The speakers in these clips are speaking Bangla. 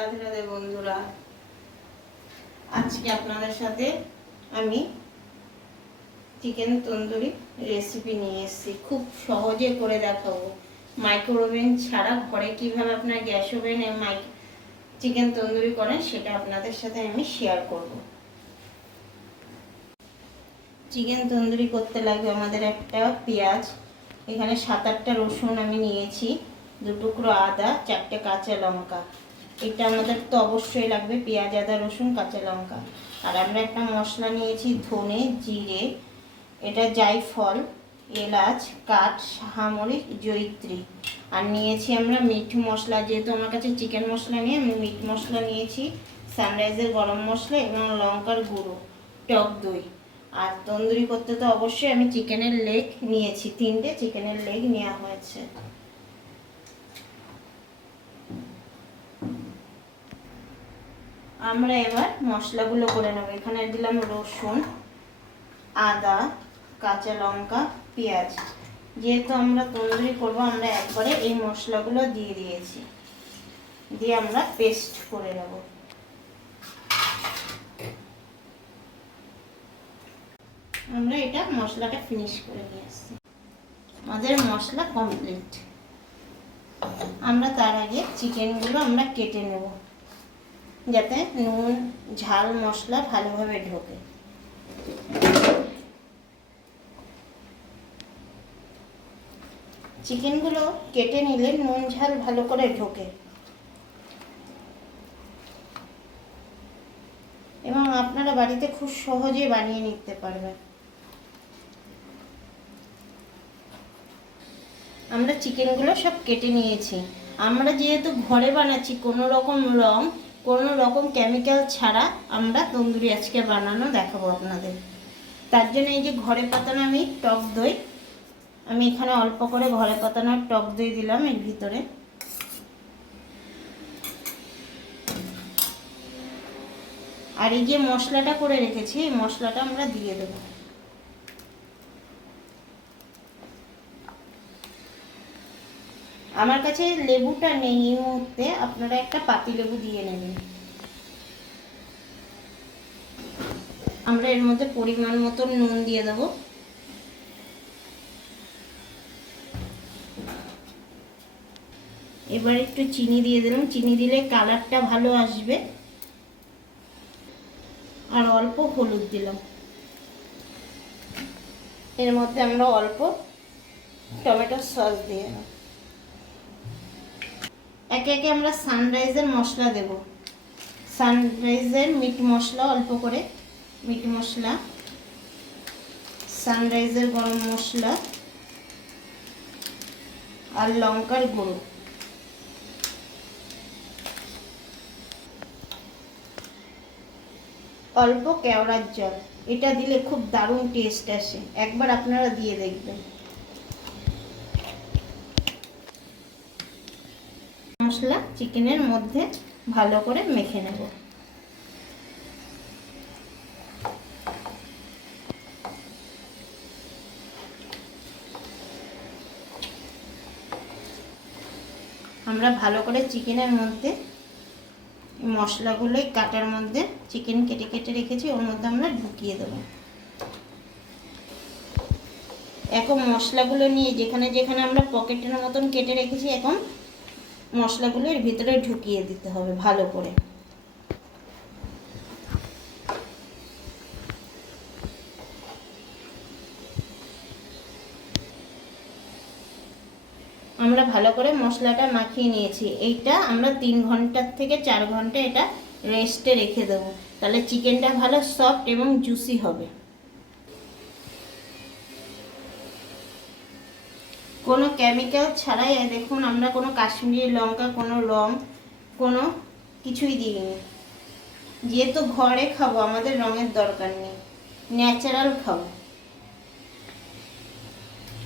রাধে রাধে বন্ধুরা, আজকে আপনাদের সাথে আমি চিকেন তন্দুরি রেসিপি নিয়ে এসেছি। খুব সহজে করে দেখাবো, মাইক্রোওভেন ছাড়া ঘরে কিভাবে আপনার গ্যাস ওভেনে চিকেন তন্দুরি করেন সেটা আপনাদের সাথে আমি শেয়ার করব। চিকেন তন্দুরি করতে লাগবে আমাদের একটা পেঁয়াজ, এখানে 7-8টা রসুন আমি নিয়েছি, 2 টুকরো আদা, 4টে কাঁচা লঙ্কা। এটা আমাদের তো অবশ্যই লাগবে, পেঁয়াজ, আদা, রসুন, কাঁচা লঙ্কা। আর আমরা একটা মশলা নিয়েছি, ধনে, জিরে, এটা জায়ফল, এলাচ, কাঠ, সাহামরিচ, জয়িত্রী। আর নিয়েছি আমরা মিট মশলা, যেহেতু আমার কাছে চিকেন মশলা নিয়ে আমি মিট মশলা নিয়েছি, সানরাইজের গরম মশলা এবং লঙ্কার গুঁড়ো, টক দই। আর তন্দুরি করতে তো অবশ্যই আমি চিকেনের লেগ নিয়েছি, 3টে চিকেনের লেগ নেওয়া হয়েছে। আমরা এবার মশলাগুলো করে নেব। এখানে দিলাম রসুন, আদা, কাঁচা লঙ্কা, পেঁয়াজ। যেহেতু আমরা তন্দুরি করব আমরা একবারে এই মশলাগুলো দিয়ে দিয়েছি, দিয়ে আমরা পেস্ট করে নেব। আমরা এটা মশলাটা ফিনিশ করে নিয়ে আসছি, আমাদের মশলা কমপ্লিট। আমরা তার আগে চিকেনগুলো আমরা কেটে নেব, যাতে নুন, ঝাল, মশলা ভালোভাবে ঢোকে। চিকেনগুলো কেটে নিলে নুন ঝাল ভালো করে ঢোকে এবং আপনারা বাড়িতে খুব সহজে বানিয়ে নিতে পারবেন। আমরা চিকেনগুলো সব কেটে নিয়েছি। আমরা যেহেতু ঘরে বানাচ্ছি, কোনো রকম রং, কোনো রকম কেমিক্যাল ছাড়া আমরা তন্দুরি আজকে বানানো দেখাবো আপনাদের। তার জন্য এই যে ঘরে পাতানো আমি টক দই, আমি এখানে অল্প করে ঘরে পাতানো টক দই দিলাম এর ভিতরে। আর এই যে মশলাটা করে রেখেছি, এই মশলাটা আমরা দিয়ে দেব। আমার কাছে লেবুটা নেই এই মুহূর্তে, আপনারা একটা পাতি লেবু দিয়ে নেবেন। আমরা এর মধ্যে পরিমাণ মতো নুন দিয়ে দেব। এবার একটু চিনি দিয়ে দিলাম, চিনি দিলে কালারটা ভালো আসবে। আর অল্প হলুদ দিলাম। এর মধ্যে আমরা অল্প টমেটো সস দিয়ে দেব। একে একে আমরা সানরাইজের মশলা দেব। সানরাইজের মিট মশলা অল্প করে, মিট মশলা, সানরাইজের গরম মশলা আর লঙ্কার গুঁড়ো। অল্প কেওড়ার জল, এটা দিলে খুব দারুণ টেস্ট আসে, একবার আপনারা দিয়ে দেখবেন। মশলা চিকেনের মধ্যে ভালো করে মেখে নেব। আমরা ভালো করে চিকেনের মধ্যে মশলাগুলোই কাটার মধ্যে, চিকেন কেটে কেটে রেখেছি ওর মধ্যে আমরা ঢুকিয়ে দেব। এখন মশলাগুলো নিয়ে যেখানে যেখানে আমরা পকেটের মতন কেটে রেখেছি, এখন মশলাগুলো এর ভিতরে ঢুকিয়ে দিতে হবে ভালো করে। আমরা ভালো করে মশলাটা মাখিয়ে নিয়েছি। এইটা আমরা 3 ঘন্টা থেকে 4 ঘন্টা এটা রেস্টে রেখে দেবো, তাহলে চিকেনটা ভালো সফট এবং জুসি হবে। কোনো কেমিক্যাল ছাড়াই দেখুন, আমরা কোনো কাশ্মীরি লঙ্কা, কোনো রং, কোনো কিছুই দিইনি। যেহেতু ঘরে খাবো আমাদের রঙের দরকার নেই, ন্যাচারাল খাবো।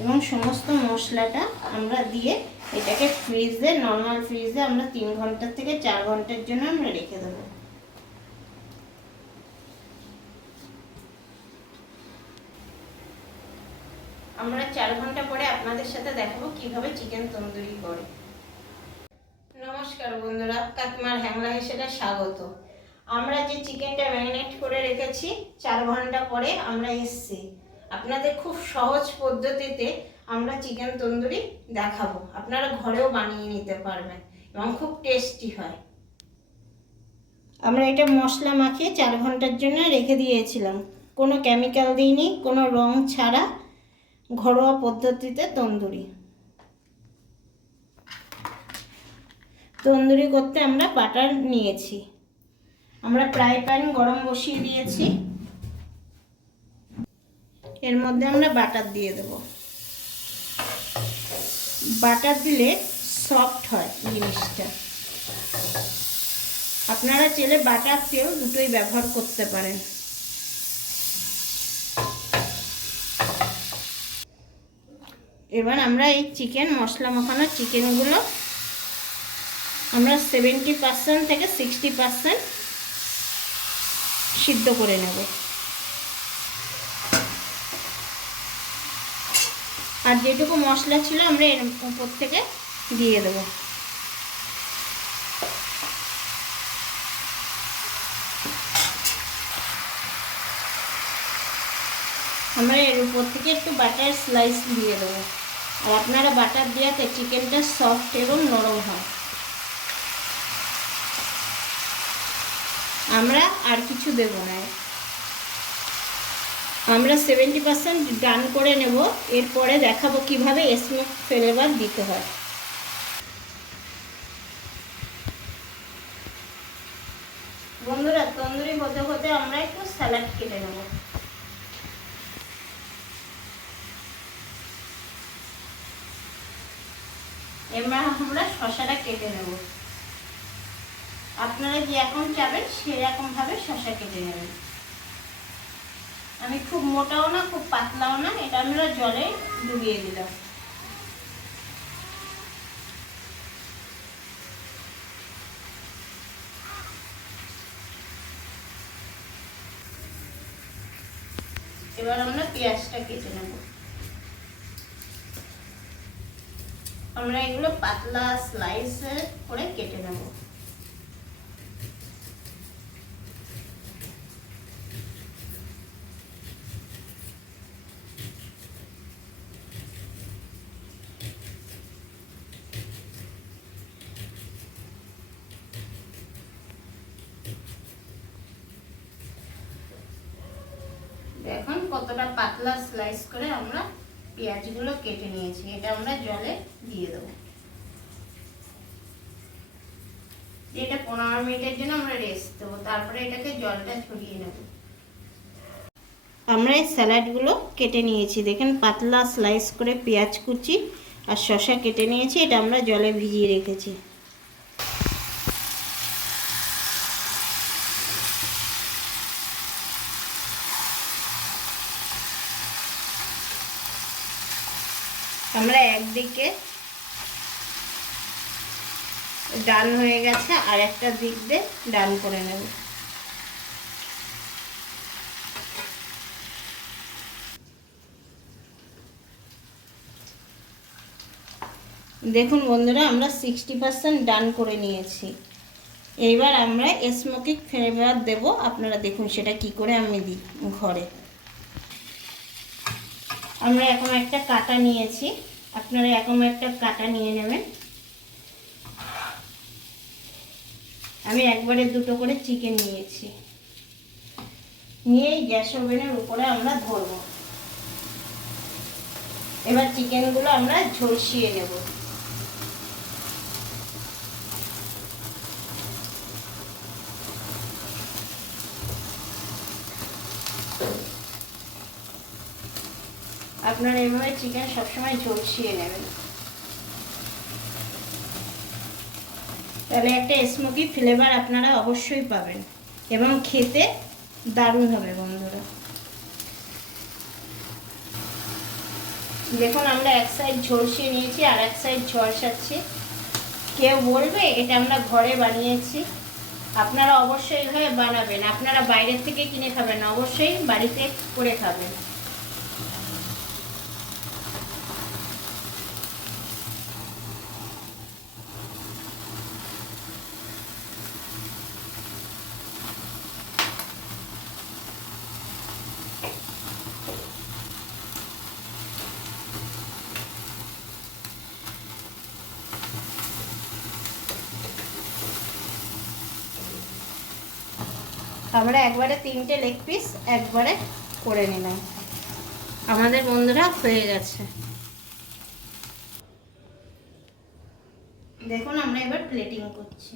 এবং সমস্ত মশলাটা আমরা দিয়ে এটাকে ফ্রিজে, নর্মাল ফ্রিজে আমরা 3 ঘন্টা থেকে 4 ঘন্টার জন্য আমরা রেখে দেবো। আমরা 4 ঘন্টা পরে আপনাদের সাথে দেখাবো কিভাবে চিকেন তন্দুরি করে। নমস্কার বন্ধুরা, কাকিমার হ্যাংলা হেসেলে স্বাগত। আমরা যে চিকেনটা ম্যারিনেট করে রেখেছি 4 ঘন্টা পরে আমরা এসছি। আপনাদের খুব সহজ পদ্ধতিতে আমরা চিকেন তন্দুরি দেখাবো, আপনারা ঘরেও বানিয়ে নিতে পারবেন এবং খুব টেস্টি হয়। আমরা এটা মশলা মাখিয়ে 4 ঘন্টার জন্য রেখে দিয়েছিলাম, কোনো কেমিক্যাল দিইনি, কোনো রং ছাড়া ঘরোয়া পদ্ধতিতে তন্দুরি করতে আমরা বাটার নিয়েছি। আমরা ফ্রাই প্যান গরম বসিয়ে দিয়েছি, এর মধ্যে আমরা বাটার দিয়ে দেব। বাটার দিলে সফট হয় জিনিসটা। আপনারা চাইলে বাটার তেল দুটোই ব্যবহার করতে পারেন। এবার আমরা এই চিকেন মশলা মাখানো চিকেনগুলো আমরা 70% থেকে 60% সিদ্ধ করে নেব। আর যেটুকু মশলা ছিল আমরা এর উপর থেকে দিয়ে দেব। আমরা এর উপর থেকে একটু বাটার স্লাইস দিয়ে দেবো। আর আপনারা বাটার দেওয়াতে চিকেনটা সফট এবং নরম হয়। আমরা আর কিছু দেব না। আমরা 70% ডান করে নেব, এরপরে দেখাবো কিভাবে স্মোক ফ্লেভার দিতে হয়। বন্ধুরা, তন্দুরি হতে হতে আমরা একটু স্যালাড কেটে নেব। এবার আমরা শসাটা কেটে নেব। আপনারা যেরকম চাবেন সেরকম ভাবে শসা কেটে নেবেন। আমি খুব মোটাও না খুব পাতলাও না, এটা আমরা জলে ডুবিয়ে দিলাম। এবার আমরা পেঁয়াজটা কেটে নেব। আমরা এগুলো পাতলা স্লাইস করে কেটে নেব। দেখুন কতটা পাতলা স্লাইস করে আমরা পেঁয়াজগুলো কেটে নিয়েছি। এটা আমরা জলে দিয়ে দেবো। এটা 15 মিনিটের জন্য আমরা রেস্ট দেবো, তারপরে এটাকে জলটা ছড়িয়ে নেব। আমরা এই স্যালাডগুলো কেটে নিয়েছি, দেখেন পাতলা স্লাইস করে পেঁয়াজ কুচি আর শসা কেটে নিয়েছি। এটা আমরা জলে ভিজিয়ে রেখেছি। আমরা একদিকে ডান হয়ে গেছে, আর একটা দিক দিয়ে ডান করে নেব। দেখুন বন্ধুরা, আমরা 60% ডান করে নিয়েছি। এইবার আমরা স্মোকি ফ্লেভার দেব। আপনারা দেখুন সেটা কি করে আমি দিই ঘরে। আমরা এখন একটা কাটা নিয়েছি, আপনারা এখন একটা কাটা নিয়ে নেবেন। আমি একবারে দুটো করে চিকেন নিয়েছি, নিয়ে গ্যাস ওভেনের উপরে আমরা ধরব। এবার চিকেনগুলো আমরা ঝলসিয়ে নেব। আপনারা এভাবে চিকেন সবসময় ঝলসিয়ে নেবেন, তাহলে একটা স্মোকি ফ্লেভার আপনারা অবশ্যই পাবেন এবং খেতে দারুণ হবে বন্ধুরা। দেখুন আমরা এক সাইড ঝলসিয়ে নিয়েছি, আর এক সাইড ঝলসাচ্ছি। কেউ বলবে এটা আমরা ঘরে বানিয়েছি। আপনারা অবশ্যই এইভাবে বানাবেন। আপনারা বাইরের থেকে কিনে খাবেন না, অবশ্যই বাড়িতে করে খাবেন। আমরা একবারে 3টে লেগ পিস একবারে করে নিলাম। আমাদের বন্ধুরা হয়ে গেছে। দেখুন আমরা এবার প্লেটিং করছি।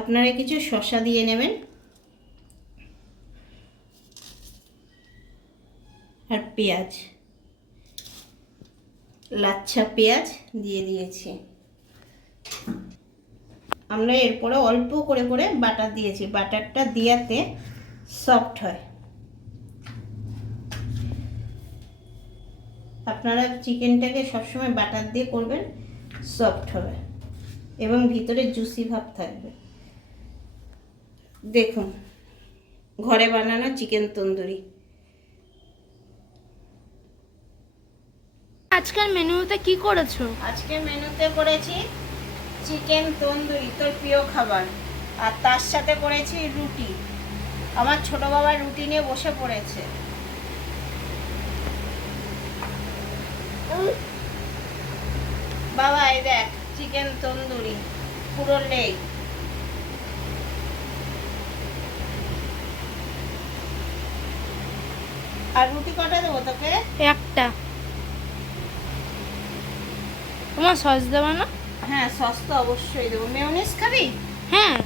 আপনারা কিছু শসা দিয়ে নেবেন আর পেঁয়াজ, লাচ্ছা পেঁয়াজ দিয়ে দিয়েছি। আমরা এরপরে অল্প করে করে বাটার দিয়েছি, বাটারটা দিয়াতে সফট হয়। আপনারা চিকেনটাকে সবসময় বাটার দিয়ে করবেন, সফট হবে এবং ভিতরে জুসি ভাব থাকবে। দেখুন ঘরে বানানো চিকেন তন্দুরি। আজকের মেনুতে কি করেছো? আজকে মেনুতে করেছি চিকেন তন্দুরি, তোর প্রিয় খাবার, আর তার সাথে করেছি রুটি। আমার ছোট বাবা রুটি নিয়ে বসে পড়েছে। বাবা এই দেখ চিকেন তন্দুরি পুরো লেগ। আর রুটি কটা দেবো তোকে? একটা। তোমার সস দেবো না? হ্যাঁ সস তো অবশ্যই দেবো। মেয়োনিজ খাবি? হ্যাঁ।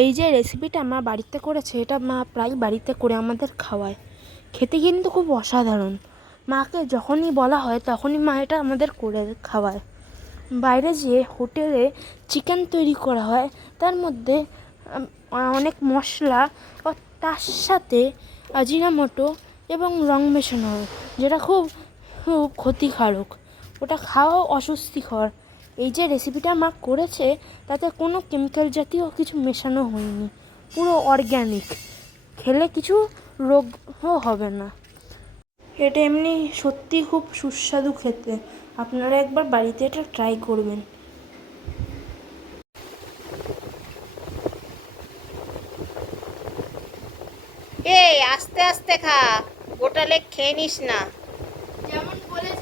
এই যে রেসিপিটা মা বাড়িতে করেছে, এটা মা প্রায় বাড়িতে করে আমাদের খাওয়ায়। খেতে কিন্তু খুব অসাধারণ। মাকে যখনই বলা হয় তখনই মা এটা আমাদের করে খাওয়ায়। বাইরে যে হোটেলে চিকেন তৈরি করা হয় তার মধ্যে অনেক মশলা ও তার সাথে আজিনামোটো এবং রং মেশানো হয়, যেটা খুব খুব ক্ষতিকারক। ওটা খাওয়াও অস্বস্তিকর। এই যে রেসিপিটা মা করেছে তাতে কোনো কেমিক্যাল জাতীয় কিছু মেশানো হয়নি, পুরো অর্গ্যানিক। খেলে কিছু রোগও হবে না। এটা এমনি সত্যি খুব সুস্বাদু খেতে। আপনারা একবার বাড়িতে এটা ট্রাই করবেন। এই আস্তে আস্তে খা, গোটা লেগ খেয়ে নিস না। যেমন বলেছি